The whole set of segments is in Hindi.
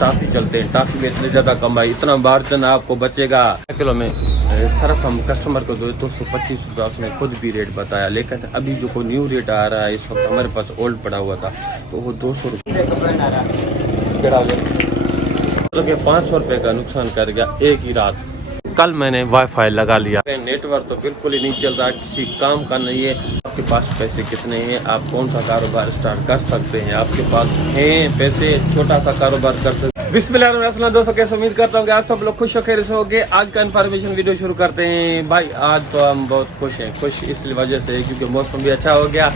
टाफी चलते हैं। टाफी में इतनी ज़्यादा कमाई, इतना मार्जिन आपको बचेगा। किलो में सिर्फ हम कस्टमर को 225 रुपये उसने खुद भी रेट बताया, लेकिन अभी जो कोई न्यू रेट आ रहा है इस वक्त हमारे पास ओल्ड पड़ा हुआ था तो वो 200 रुपये तो 500 रुपये का नुकसान कर गया एक ही रात। कल मैंने वाईफाई लगा लिया, नेटवर्क तो बिल्कुल ही नहीं चल रहा, किसी काम का नहीं है। आपके पास पैसे कितने हैं, आप कौन सा कारोबार स्टार्ट कर सकते हैं, आपके पास हैं पैसे, छोटा सा कारोबार कर सकते हैं। बिस्मिल्लाह दोस्तों, कैसे उम्मीद करता हूँ कि आप सब लोग खुश खैर से होंगे। आज का इन्फॉर्मेशन वीडियो शुरू करते हैं। भाई आज तो हम बहुत खुश हैं, खुश इस वजह से क्योंकि मौसम भी अच्छा हो गया,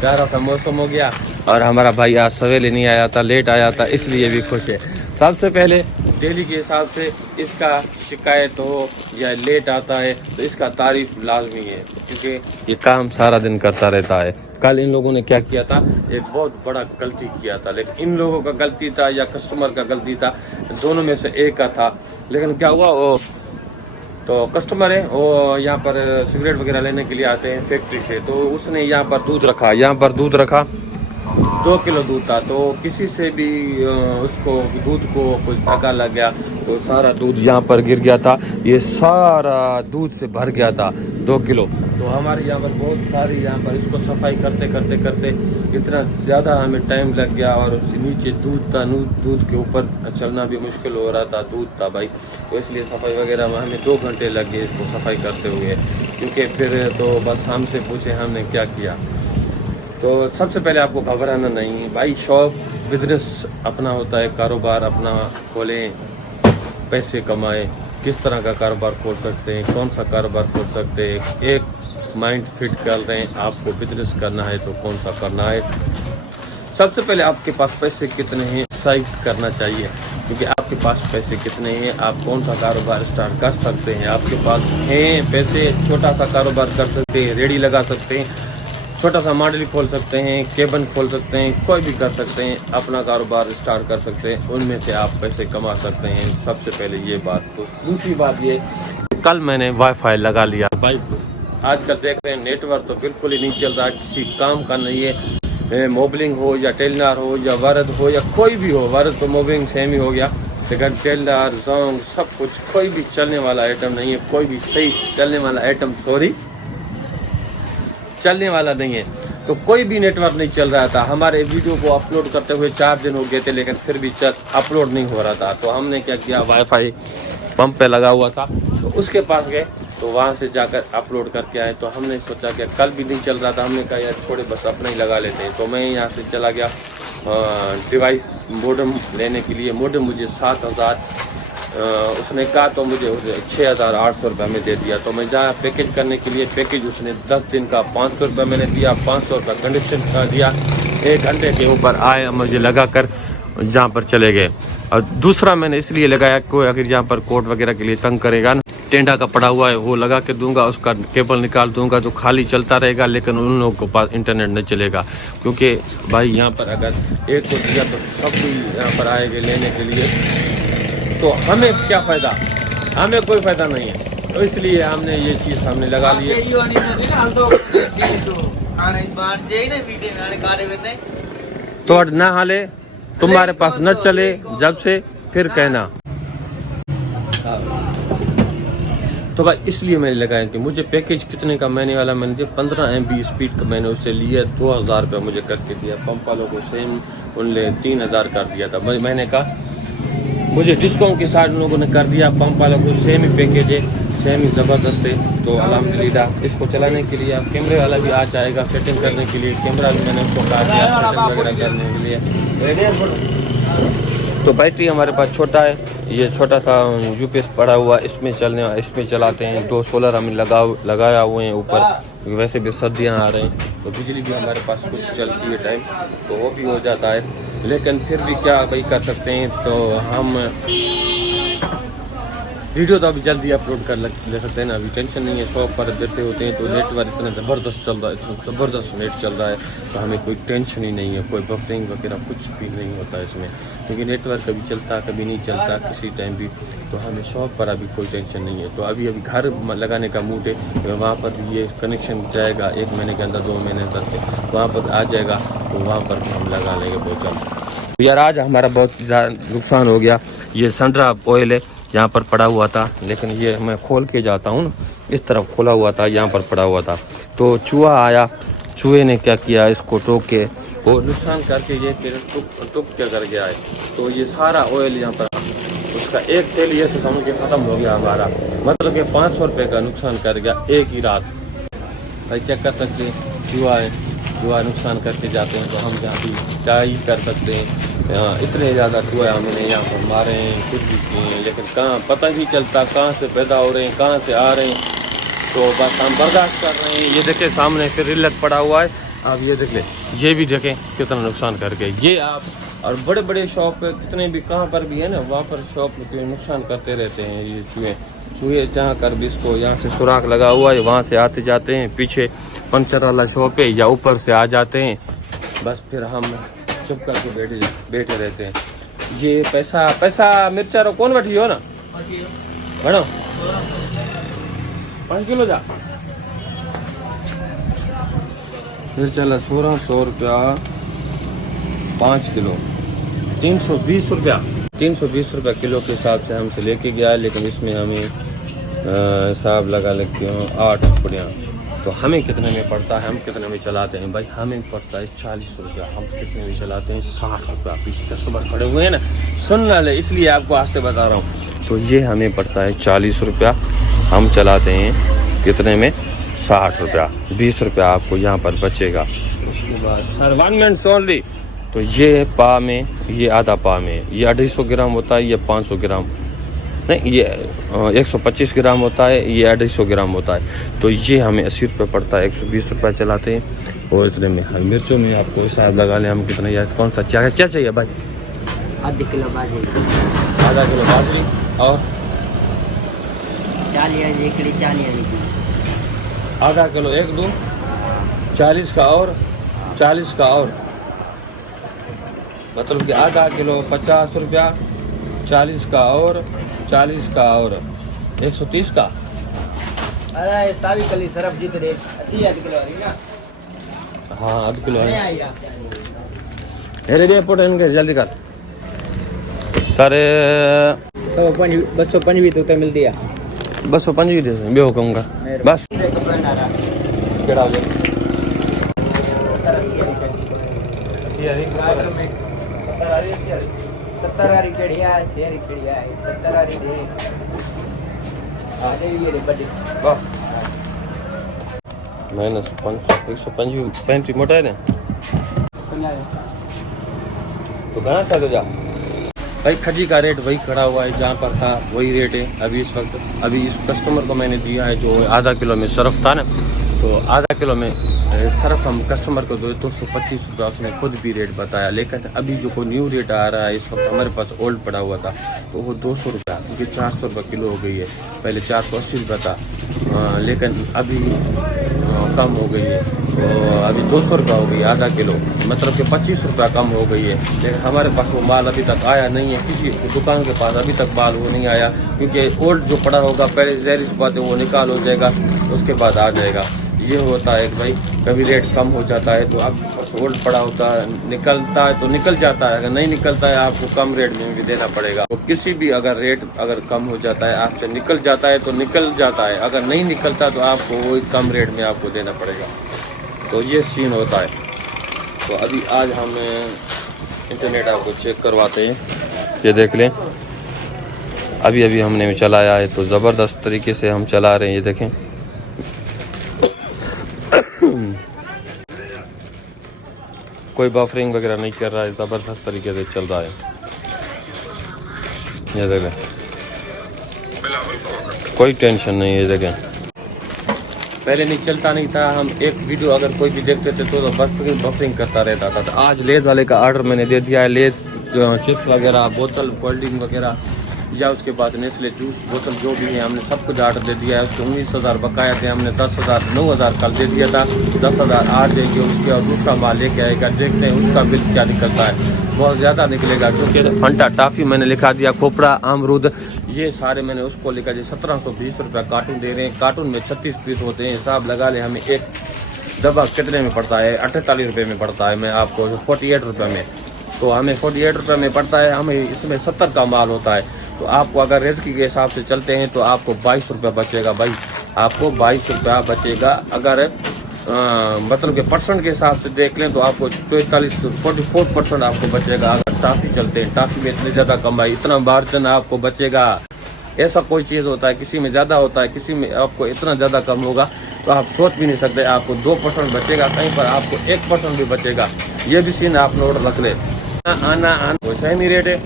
प्यारा सा मौसम हो गया और हमारा भाई आज सवेरे नहीं आया था, लेट आया था, इसलिए भी खुश है। सबसे पहले डेली के हिसाब से इसका शिकायत हो या लेट आता है तो इसका तारीफ लाजमी है, क्योंकि ये काम सारा दिन करता रहता है। कल इन लोगों ने क्या किया था, एक बहुत बड़ा गलती किया था, लेकिन इन लोगों का गलती था या कस्टमर का गलती था, दोनों में से एक का था। लेकिन क्या हुआ, वो तो कस्टमर है, वो यहाँ पर सिगरेट वगैरह लेने के लिए आते हैं फैक्ट्री से, तो उसने यहाँ पर दूध रखा 2 किलो दूध था, तो किसी से भी उसको दूध को कुछ धक्का लग गया तो सारा दूध यहाँ पर गिर गया था। ये सारा दूध से भर गया था 2 किलो। तो हमारे यहाँ पर बहुत सारी यहाँ पर इसको सफाई करते इतना ज़्यादा हमें टाइम लग गया और नीचे दूध था, दूध के ऊपर चलना भी मुश्किल हो रहा था, दूध था भाई। तो इसलिए सफाई वगैरह में हमें 2 घंटे लग गए इसको सफाई करते हुए, क्योंकि फिर तो बस हमसे पूछे हमने क्या किया। तो सबसे पहले आपको घबराना नहीं भाई, शॉप बिजनेस अपना होता है, कारोबार अपना खोलें, पैसे कमाएं। किस तरह का कारोबार खोल सकते हैं, कौन सा कारोबार खोल सकते हैं, एक माइंड फिट कर रहे हैं। आपको बिजनेस करना है तो कौन सा करना है। सबसे पहले आपके पास पैसे कितने हैं डिसाइड करना चाहिए, क्योंकि आपके पास पैसे कितने हैं, आप कौन सा कारोबार स्टार्ट कर सकते हैं। आपके पास हैं पैसे, छोटा सा कारोबार कर सकते हैं, रेडी लगा सकते हैं, छोटा सा मॉडल खोल सकते हैं, केबन खोल सकते हैं, कोई भी कर सकते हैं, अपना कारोबार स्टार्ट कर सकते हैं, उनमें से आप पैसे कमा सकते हैं। सबसे पहले ये बात। तो दूसरी बात ये, कल मैंने वाईफाई लगा लिया भाई। आजकल देख रहे हैं नेटवर्क तो बिल्कुल ही नहीं चल रहा, किसी काम का नहीं है। मोबलिंग हो या टेलनार हो या वर्द हो या कोई भी हो, वर्द तो मोबलिंग सेम ही हो गया, लेकिन टेलनार जोंग सब कुछ कोई भी चलने वाला आइटम नहीं है, कोई भी सही चलने वाला आइटम चलने वाला नहीं है। तो कोई भी नेटवर्क नहीं चल रहा था। हमारे वीडियो को अपलोड करते हुए 4 दिन हो गए थे, लेकिन फिर भी अपलोड नहीं हो रहा था। तो हमने क्या किया, वाईफाई पंप पे लगा हुआ था तो उसके पास गए, तो वहाँ से जाकर अपलोड करके आए। तो हमने सोचा कि कल भी नहीं चल रहा था, हमने कहा यार छोड़े बस अपना ही लगा लेते हैं। तो मैं यहाँ से चला गया डिवाइस मोडेम लेने के लिए। मोडेम मुझे 7000 उसने कहा, तो मुझे 6800 रुपये में दे दिया। तो मैं जहाँ पैकेज करने के लिए, पैकेज उसने 10 दिन का 500 रुपये मैंने दिया, 500 रुपये कंडीशन का दिया। 1 घंटे के ऊपर आए, मुझे लगा कर जहाँ पर चले गए। और दूसरा मैंने इसलिए लगाया, कोई अगर यहाँ पर कोट वगैरह के लिए तंग करेगा, टेंडा का पड़ा हुआ है वो लगा के दूंगा, उसका केबल निकाल दूंगा, जो खाली चलता रहेगा, लेकिन उन लोगों के पास इंटरनेट नहीं चलेगा। क्योंकि भाई यहाँ पर अगर एक को दिया तो सब भी यहाँ पर आएंगे लेने के लिए, तो हमें क्या फ़ायदा, हमें कोई फ़ायदा नहीं है। तो इसलिए हमने ये चीज़ हमने लगा ली है। तो ना हाले तुम्हारे पास न चले जब से फिर कहना। तो भाई इसलिए मैंने लगाया कि मुझे पैकेज कितने का मैंने वाला मैंने दिया 15 MB स्पीड का, मैंने उससे लिया 2000 रुपये मुझे करके दिया। पंप वालों को सेम उनने 3000 कर दिया था। मैंने कहा मुझे डिस्काउंट के साथ लोगों ने कर दिया, पंप वालों को सेम ही पैकेज है, सेम ही ज़बरदस्त है। तो अल्हम्दुलिल्लाह इसको चलाने के लिए अब कैमरे वाला भी आ जाएगा, सेटिंग करने के लिए कैमरा भी मैंने उसको कहा दिया सेटिंग वगैरह करने के लिए। तो बैटरी हमारे पास छोटा है, ये छोटा सा UPS पड़ा हुआ, इसमें चलाते हैं। 2 सोलर हमने लगाया हुए हैं ऊपर। वैसे भी सर्दियाँ आ रही हैं तो बिजली भी हमारे पास कुछ चलती है टाइम, तो वो भी हो जाता है। लेकिन फिर भी क्या भाई कर सकते हैं। तो हम वीडियो तो अभी जल्दी अपलोड कर ले सकते हैं ना, अभी टेंशन नहीं है। शॉप पर देते होते हैं तो नेटवर्क इतना ज़बरदस्त चल रहा है, इतना ज़बरदस्त नेट चल रहा है, तो हमें कोई टेंशन ही नहीं है, कोई बफरिंग वगैरह कुछ भी नहीं होता है इसमें, क्योंकि नेटवर्क कभी चलता कभी नहीं चलता किसी टाइम भी। तो हमें शॉप पर अभी कोई टेंशन नहीं है। तो अभी घर लगाने का मूड है, तो वहाँ पर ये कनेक्शन जाएगा 1 महीने के अंदर, 2 महीने तक वहाँ पर आ जाएगा, तो वहाँ पर हम लगा लेंगे बहुत जल्द। यार आज हमारा बहुत नुकसान हो गया। ये संतरा ऑयल है, यहाँ पर पड़ा हुआ था, लेकिन ये मैं खोल के जाता हूँ ना, इस तरफ खोला हुआ था, यहाँ पर पड़ा हुआ था, तो चूहा आया, चूहे ने क्या किया, इसको टोक के वो नुकसान करके ये फिर टुक के कर गया है। तो ये सारा ऑयल यहाँ पर, उसका एक तेल ये से समझ के ख़त्म हो गया हमारा, मतलब कि 500 रुपये का नुकसान कर गया एक ही रात। भाई क्या कर सकते हैं, चूहा है, चूहा नुकसान करके जाते हैं, तो हम जहाँ भी क्या ही कर सकते हैं। इतने ज़्यादा चूहे हमने यहाँ पर मारे हैं, कुछ भी किए हैं, लेकिन कहाँ पता ही चलता कहाँ से पैदा हो रहे हैं, कहाँ से आ रहे हैं। तो बस हम बर्दाश्त कर रहे हैं। ये देखें सामने फिर रिलत पड़ा हुआ है, आप ये देख लें, ये भी देखें कितना नुकसान करके ये आप। और बड़े बड़े शॉप पे कितने भी कहाँ पर भी है ना, वहाँ पर शॉप पे नुकसान करते रहते हैं ये चूहे जहाँ कर भी इसको, यहाँ से सुराख लगा हुआ है, वहाँ से आते जाते हैं, पीछे पंचर वाला शॉप है या ऊपर से आ जाते हैं, बस फिर हम चुप करके बैठे रहते हैं। ये पैसा मिर्चा रो कौन बैठी हो ना बनो 5 किलो जा मिर्चा 1600 रुपया 5 किलो 320 रुपया 320 रुपया किलो के हिसाब से हमसे लेके गया है, लेकिन इसमें हमें हिसाब लगा लेते हो 8 रुपया। तो हमें कितने में पड़ता है, हम कितने में चलाते हैं भाई, हमें पड़ता है 40 रुपया, हम कितने में चलाते हैं 60 रुपया। पीछे कस्टमर खड़े हुए हैं ना, सुन ले, इसलिए आपको आस्ते बता रहा हूँ। तो ये हमें पड़ता है 40 रुपया, हम चलाते हैं कितने में 60 रुपया, 20 रुपया आपको यहाँ पर बचेगा। उसके बाद सर 1 मिनट ओनली। तो ये पा में, ये आधा पा में, ये 250 ग्राम होता है, ये 500 ग्राम नहीं, ये 125 ग्राम होता है, ये 250 ग्राम होता है। तो ये हमें 80 रुपये पड़ता है, 120 रुपये चलाते हैं। और इतने में हरी मिर्चों में आपको हिसाब लगा लें हम कितना, या कौन सा क्या चाहिए भाई, आधा किलो बाजरी, आधा किलो बाजरी और 40 आधा किलो 1 2 40 का और 40 का और, मतलब कि आधा किलो 50 रुपया, 40 का और 40 का और 130 का। अरे सावी कली सरफ जीत रे आधी किलो है ना। हाँ आधा किलो है। अरे बे पोट इनके जल्दी कर सारे 225 तो मिल दिया 225 दे बेहो कहूँगा बस केड़ा हो जाए 70 वाली कड़िया है, 70 वाली दे आगे ये रे बड़ी वाह माइनस 135 मोटा है ना, तो घना था तो जा भाई। खजी का रेट वही खड़ा हुआ है, जहाँ पर था वही रेट है अभी इस वक्त। अभी इस कस्टमर को मैंने दिया है जो आधा किलो में सरफ था ना, तो आधा किलो में सरफ हम कस्टमर को 225 रुपया उसने खुद भी रेट बताया। लेकिन अभी जो कोई न्यू रेट आ रहा है इस वक्त, हमारे पास ओल्ड पड़ा हुआ था, तो वो 200 रुपया, क्योंकि 400 रुपये किलो हो गई है, पहले 480 रुपया था, लेकिन अभी कम हो गई है, तो अभी 200 रुपया हो गई आधा किलो, मतलब कि 25 रुपया कम हो गई है। लेकिन हमारे पास वो माल अभी तक आया नहीं है, किसी दुकान के पास अभी तक माल वो नहीं आया, क्योंकि ओल्ड जो पड़ा होगा पहले ज़ाहिर सी बात है वो निकाल हो जाएगा, उसके बाद आ जाएगा। ये होता है कि भाई कभी रेट कम हो जाता है तो आपके पास ओल्ड पड़ा होता है, निकलता है तो निकल जाता है, अगर नहीं निकलता है आपको कम रेट में भी देना पड़ेगा। तो किसी भी अगर रेट अगर कम हो जाता है आपसे निकल जाता है तो निकल जाता है, अगर नहीं निकलता तो आपको वही कम रेट में आपको देना पड़ेगा। तो ये सीन होता है। तो अभी आज हम इंटरनेट आपको चेक करवाते हैं, ये देख लें। अभी हमने चलाया है तो ज़बरदस्त तरीके से हम चला रहे हैं, ये देखें। कोई बफरिंग वगैरह नहीं कर रहा है, ज़बरदस्त तरीके से चल रहा है, ये देखें, कोई टेंशन नहीं है। ये देखें पहले नहीं चलता नहीं था, हम एक वीडियो अगर कोई भी देखते थे तो बफरिंग करता रहता था। तो आज लेज़ वाले का ऑर्डर मैंने दे दिया है, लेज़ चिप्स वगैरह, बोतल कोल्ड ड्रिंक वगैरह, या उसके बाद नेस्ले जूस बोतल जो भी है हमने सब कुछ ऑर्डर दे दिया है। उसके 19,000 बकाया थे, हमने 10,000 9,000 कल दे दिया था, 10,000 आज देंगे उसके, और दूसरा माल लेके आएगा। देखते हैं उसका बिल क्या निकलता है, बहुत ज़्यादा निकलेगा, क्योंकि फंटा टाफ़ी मैंने लिखा दिया, खोपड़ा अमरूद ये सारे मैंने उसको लिखा दिया। 1720 रुपया कार्टून दे रहे हैं, कार्टून में 36 पीस होते हैं, हिसाब लगा ले हमें एक डब्बा कितने में पड़ता है, 48 रुपये में पड़ता है, मैं आपको 48 रुपये में। तो हमें 48 रुपये में पड़ता है, हमें इसमें 70 का माल होता है। तो आपको अगर रेज़की के हिसाब से चलते हैं तो आपको 22 रुपये बचेगा भाई, आपको 22 रुपया बचेगा। अगर मतलब कि परसेंट के हिसाब से देख लें तो आपको 44% आपको बचेगा। अगर टाफी चलते हैं, टाफी में इतनी ज़्यादा कमाई, इतना मार्जिन आपको बचेगा। ऐसा कोई चीज़ होता है, किसी में ज़्यादा होता है, किसी में आपको इतना ज़्यादा कम होगा, तो आप सोच भी नहीं सकते। आपको 2% बचेगा, कहीं पर आपको 1% भी बचेगा। ये भी सीन आप नोट रख ले। आना सेम ही रेट है,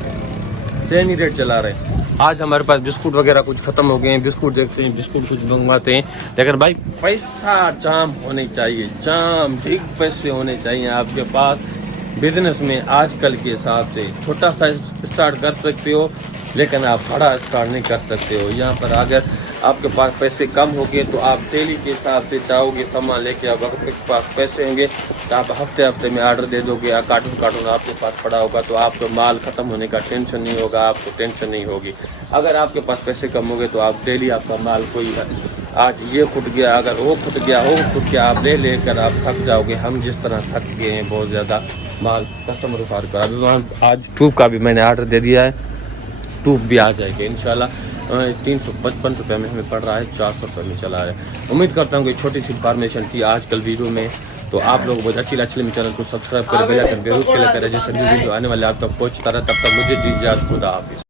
सेम ही रेट चला रहे हैं। आज हमारे पास बिस्कुट वगैरह कुछ ख़त्म हो गए हैं, बिस्कुट देखते हैं, बिस्कुट कुछ मंगवाते हैं। लेकिन भाई पैसा जाम होने चाहिए, जाम ठीक पैसे होने चाहिए आपके पास। बिजनेस में आजकल के हिसाब से छोटा सा स्टार्ट कर सकते हो, लेकिन आप बड़ा स्टार्ट नहीं कर सकते हो। यहाँ पर अगर आपके पास पैसे कम होंगे तो आप डेली के हिसाब से चाहोगे सामान लेके, अब आपके पास पैसे होंगे तो आप हफ्ते हफ्ते में ऑर्डर दे दोगे, या कार्टून आपके पास पड़ा होगा तो आपको माल ख़त्म होने का टेंशन नहीं होगा, आपको टेंशन नहीं होगी। अगर आपके पास पैसे कम होंगे तो आप डेली आपका माल कोई आज ये फुट गया, अगर वो फुट गया, वो फुट गया, आप ले लेकर आप थक जाओगे। हम जिस तरह थक गए हैं बहुत ज़्यादा माल कस्टमर उतार कर। अभी आज ट्यूब का भी मैंने ऑर्डर दे दिया है, ट्यूब भी आ जाएगा इंशाल्लाह। 355 रुपये में हमें पड़ रहा है, 400 रुपये में चला रहा है। उम्मीद करता हूँ कि छोटी सी इन्फॉर्मेशन थी आजकल वीडियो में, तो आप लोग बहुत अच्छी लगी चैनल को सब्सक्राइब करें, बेल आइकन जरूर क्लिक करें, जैसे वीडियो आने वाले आपका पहुँचता रहे। तब तक मुझे जी इजाज़त, खुदा हाफिज़।